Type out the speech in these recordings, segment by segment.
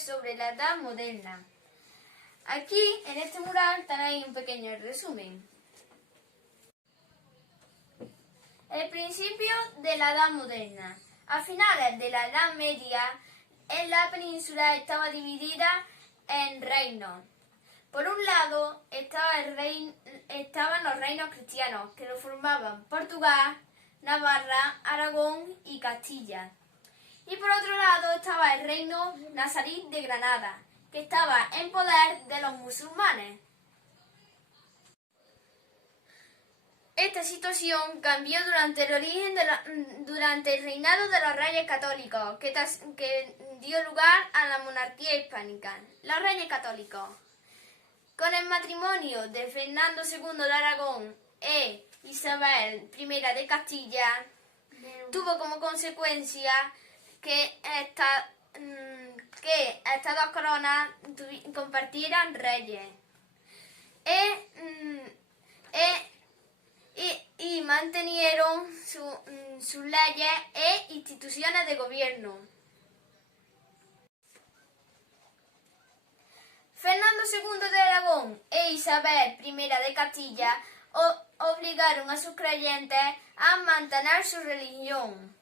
sobre la Edad Moderna. Aquí, en este mural, tenéis un pequeño resumen. El principio de la Edad Moderna. A finales de la Edad Media, en la península estaba dividida en reinos. Por un lado estaban los reinos cristianos, que lo formaban Portugal, Navarra, Aragón y Castilla. Y por otro lado estaba el reino nazarí de Granada, que estaba en poder de los musulmanes. Esta situación cambió durante el reinado de los reyes católicos, que dio lugar a la monarquía hispánica. Los reyes católicos. Con el matrimonio de Fernando II de Aragón e Isabel I de Castilla, tuvo como consecuencia que estas dos coronas compartieran reyes y mantenieron sus leyes e instituciones de gobierno. Fernando II de Aragón e Isabel I de Castilla obligaron a sus creyentes a mantener su religión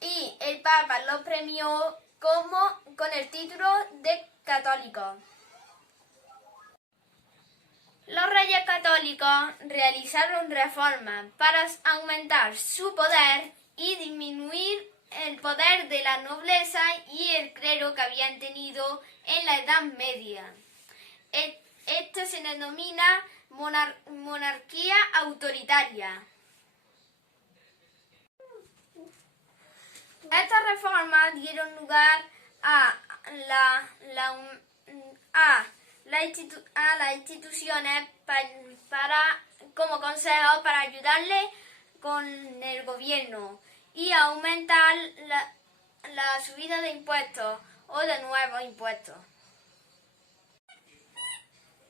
y el Papa los premió con el título de católicos. Los reyes católicos realizaron reformas para aumentar su poder y disminuir el poder de la nobleza y el clero que habían tenido en la Edad Media. Esto se denomina monarquía autoritaria. Estas reformas dieron lugar a las instituciones como consejo para ayudarle con el gobierno y a aumentar la subida de impuestos o de nuevos impuestos.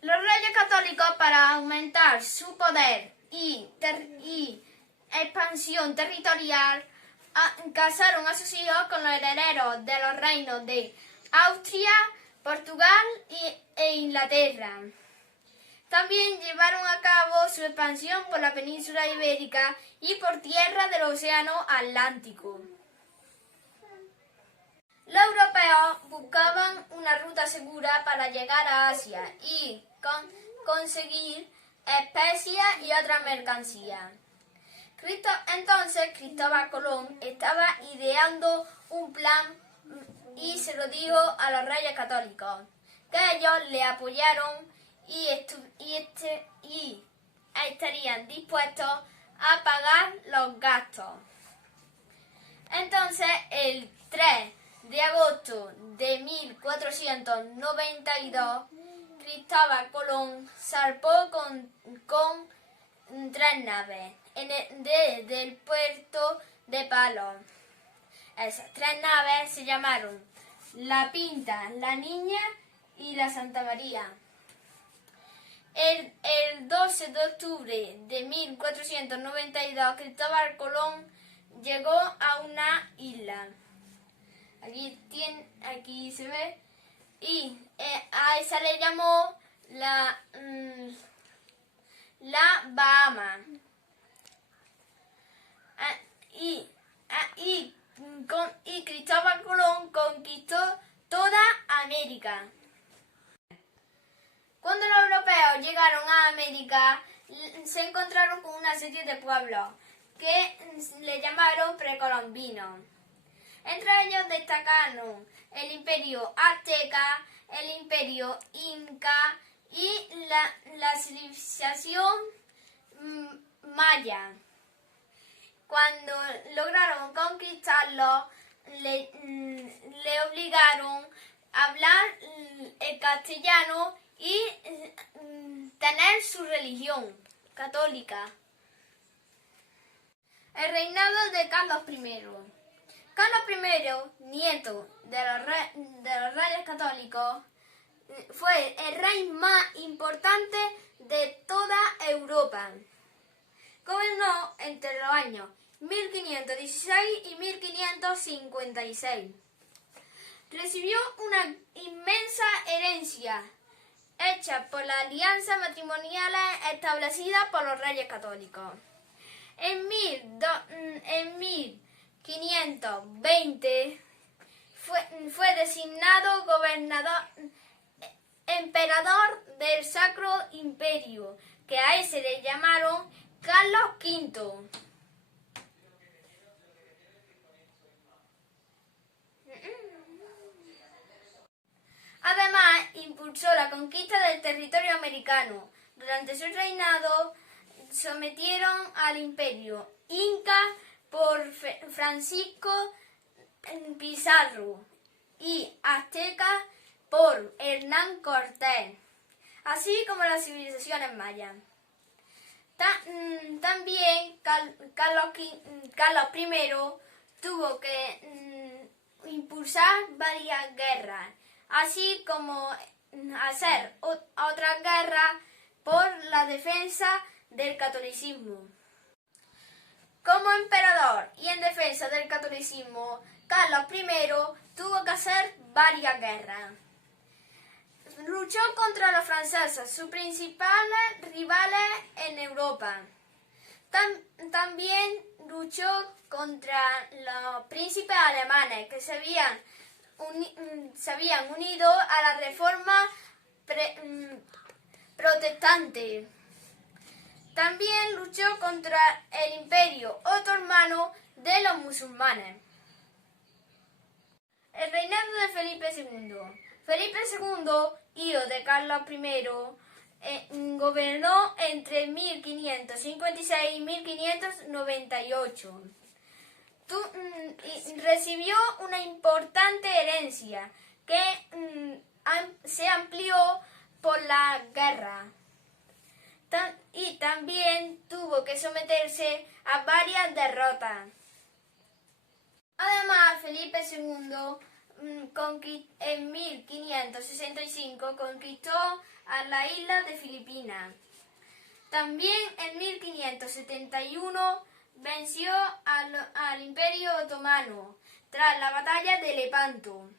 Los reyes católicos, para aumentar su poder y expansión territorial, casaron a sus hijos con los herederos de los reinos de Austria, Portugal e Inglaterra. También llevaron a cabo su expansión por la península ibérica y por tierra del océano Atlántico. Los europeos buscaban una ruta segura para llegar a Asia y conseguir especias y otras mercancías. Entonces Cristóbal Colón estaba ideando un plan y se lo dijo a los reyes católicos, que ellos le apoyaron y estarían dispuestos a pagar los gastos. Entonces, el 3 de agosto de 1492, Cristóbal Colón zarpó con 3 naves desde el puerto de Palos. Esas 3 naves se llamaron La Pinta, La Niña y la Santa María. El 12 de octubre de 1492, Cristóbal Colón llegó a una isla. Aquí se ve. Y a esa le llamó la Bahama. Y Cristóbal Colón conquistó toda América. Cuando los europeos llegaron a América, se encontraron con una serie de pueblos que le llamaron precolombinos. Entre ellos destacaron el Imperio Azteca, el Imperio Inca y la civilización maya. Cuando lograron conquistarlo, le obligaron a hablar el castellano y tener su religión católica. El reinado de Carlos I. Carlos I, nieto de los reyes católicos, fue el rey más importante de toda Europa. Gobernó entre los años 1516 y 1556. recibió una inmensa herencia hecha por las alianzas matrimoniales establecidas por los reyes católicos. En 1520 fue designado emperador del Sacro Imperio, que a él se le llamaron Carlos V. Además, impulsó la conquista del territorio americano. Durante su reinado, sometieron al imperio inca por Francisco Pizarro y azteca por Hernán Cortés, así como las civilizaciones mayas. También Carlos I tuvo que impulsar varias guerras, así como hacer otras guerras por la defensa del catolicismo. Como emperador y en defensa del catolicismo, Carlos I tuvo que hacer varias guerras. Luchó contra los franceses, sus principales rivales en Europa. También luchó contra los príncipes alemanes que se habían unido a la reforma protestante. También luchó contra el imperio otomano de los musulmanes. El reinado de Felipe II. Felipe II, hijo de Carlos I, gobernó entre 1556 y 1598. Recibió una importante herencia que se amplió por la guerra. Y también tuvo que someterse a varias derrotas. Además, Felipe II en 1565 conquistó a la isla de Filipinas. También en 1571 venció al Imperio Otomano tras la batalla de Lepanto.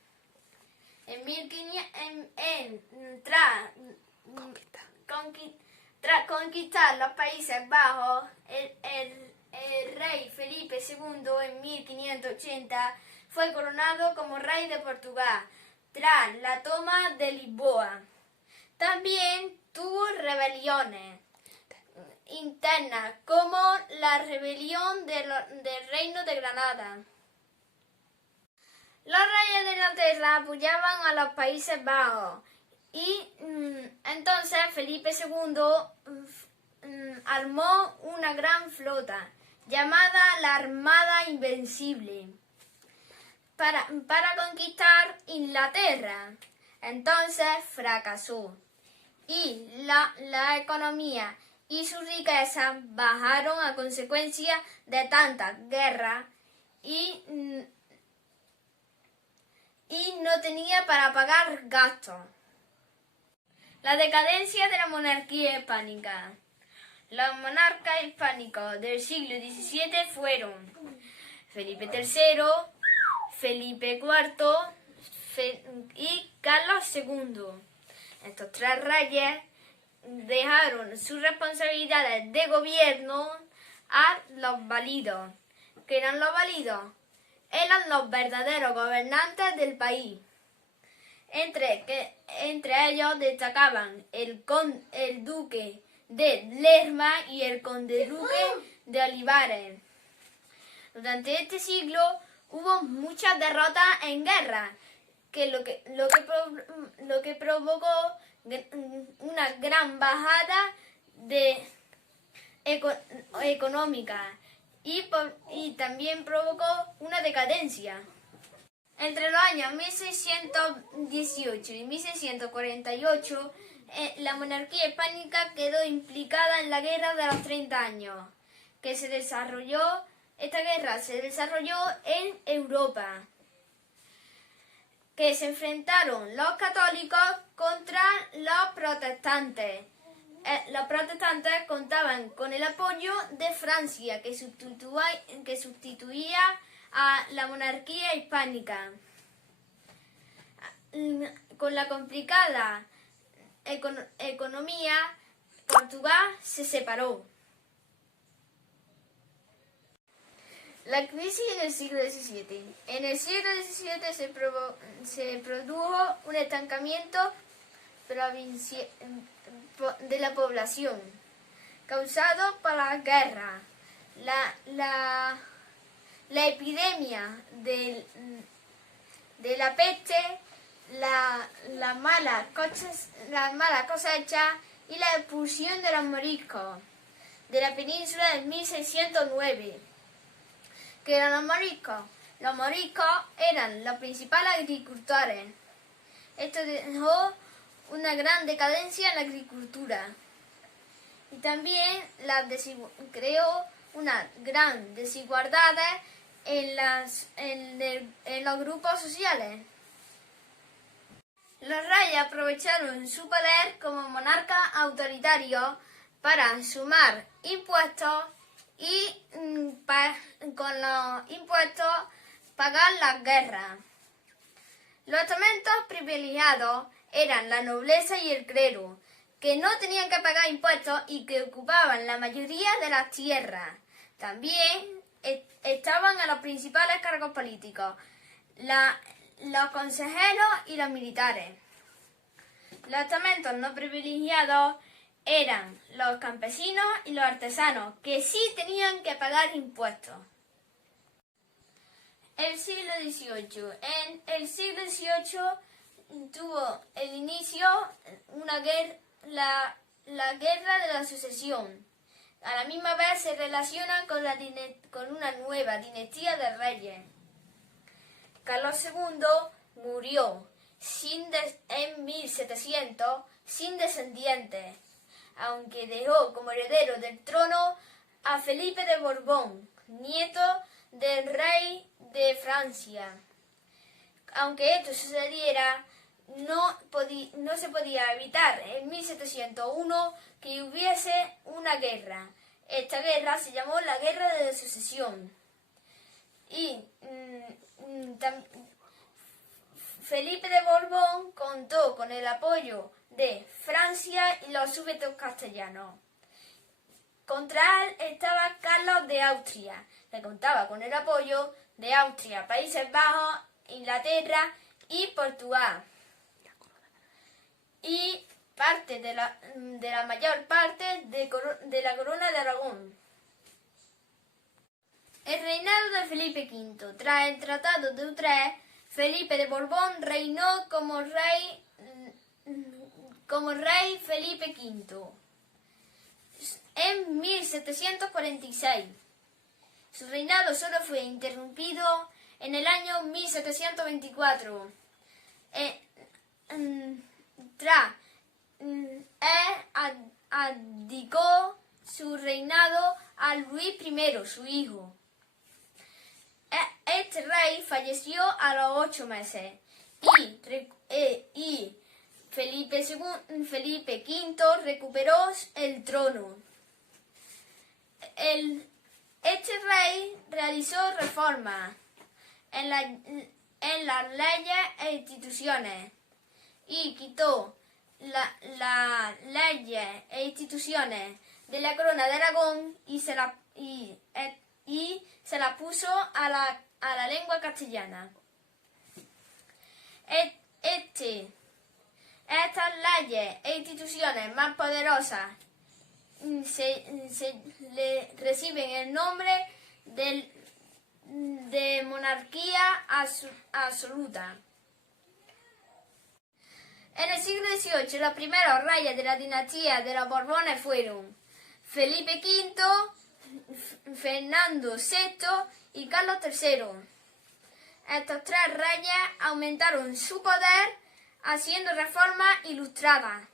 Tras conquistar los Países Bajos, el rey Felipe II en 1580 fue coronado como rey de Portugal tras la toma de Lisboa. También tuvo rebeliones internas, como la rebelión del Reino de Granada. Los reyes de Inglaterra apoyaban a los Países Bajos y entonces Felipe II armó una gran flota llamada la Armada Invencible para conquistar Inglaterra. Entonces fracasó y la economía y sus riquezas bajaron a consecuencia de tantas guerras y no tenía para pagar gastos. La decadencia de la monarquía hispánica. Los monarcas hispánicos del siglo XVII fueron Felipe III, Felipe IV y Carlos II. Estos tres reyes dejaron sus responsabilidades de gobierno a los válidos. ¿Qué eran los válidos? Eran los verdaderos gobernantes del país. Entre ellos destacaban el duque de Lerma y el conde-duque de Olivares. Durante este siglo hubo muchas derrotas en guerra, lo que provocó una gran bajada económica y también provocó una decadencia. Entre los años 1618 y 1648, la monarquía hispánica quedó implicada en la Guerra de los 30 años, esta guerra se desarrolló en Europa, que se enfrentaron los católicos contra los protestantes. Los protestantes contaban con el apoyo de Francia, que sustituía a la monarquía hispánica. con la complicada economía, Portugal se separó. La crisis en el siglo XVII. En el siglo XVII se produjo un estancamiento de la población, causado por la guerra, la epidemia de la peste, la mala cosecha y la expulsión de los moriscos de la península en 1609. ¿Qué eran los moriscos? Los moriscos eran los principales agricultores. Esto dejó una gran decadencia en la agricultura y también creó una gran desigualdad en los grupos sociales. Los reyes aprovecharon su poder como monarcas autoritarios para sumar impuestos y con los impuestos pagar las guerras. Los estamentos privilegiados eran la nobleza y el clero, que no tenían que pagar impuestos y que ocupaban la mayoría de las tierras. También estaban a los principales cargos políticos, los consejeros y los militares. Los estamentos no privilegiados eran los campesinos y los artesanos, que sí tenían que pagar impuestos. El siglo XVIII. En el siglo XVIII tuvo el inicio la guerra de la sucesión. A la misma vez se relaciona con una nueva dinastía de reyes. Carlos II murió en 1700 sin descendientes, aunque dejó como heredero del trono a Felipe de Borbón, nieto del rey de Francia. Aunque esto sucediera, no se podía evitar en 1701 que hubiese una guerra. Esta guerra se llamó la Guerra de la Sucesión. Y Felipe de Borbón contó con el apoyo de Francia y los súbditos castellanos. Contra él estaba Carlos de Austria, que contaba con el apoyo de Austria, Países Bajos, Inglaterra y Portugal. Y parte de la mayor parte de la corona de Aragón. El reinado de Felipe V. Tras el Tratado de Utrecht, Felipe de Borbón reinó como rey Felipe V en 1746. Su reinado solo fue interrumpido en el año 1724. Él abdicó su reinado a Luis I, su hijo. Este rey falleció a los 8 meses y Felipe V recuperó el trono. Este rey realizó reformas en las leyes e instituciones y quitó las leyes e instituciones de la corona de Aragón y se la puso a la lengua castellana. Estas leyes e instituciones más poderosas reciben el nombre de monarquía absoluta. En el siglo XVIII, los primeros reyes de la dinastía de los Borbones fueron Felipe V, Fernando VI y Carlos III. Estos tres reyes aumentaron su poder haciendo reformas ilustradas.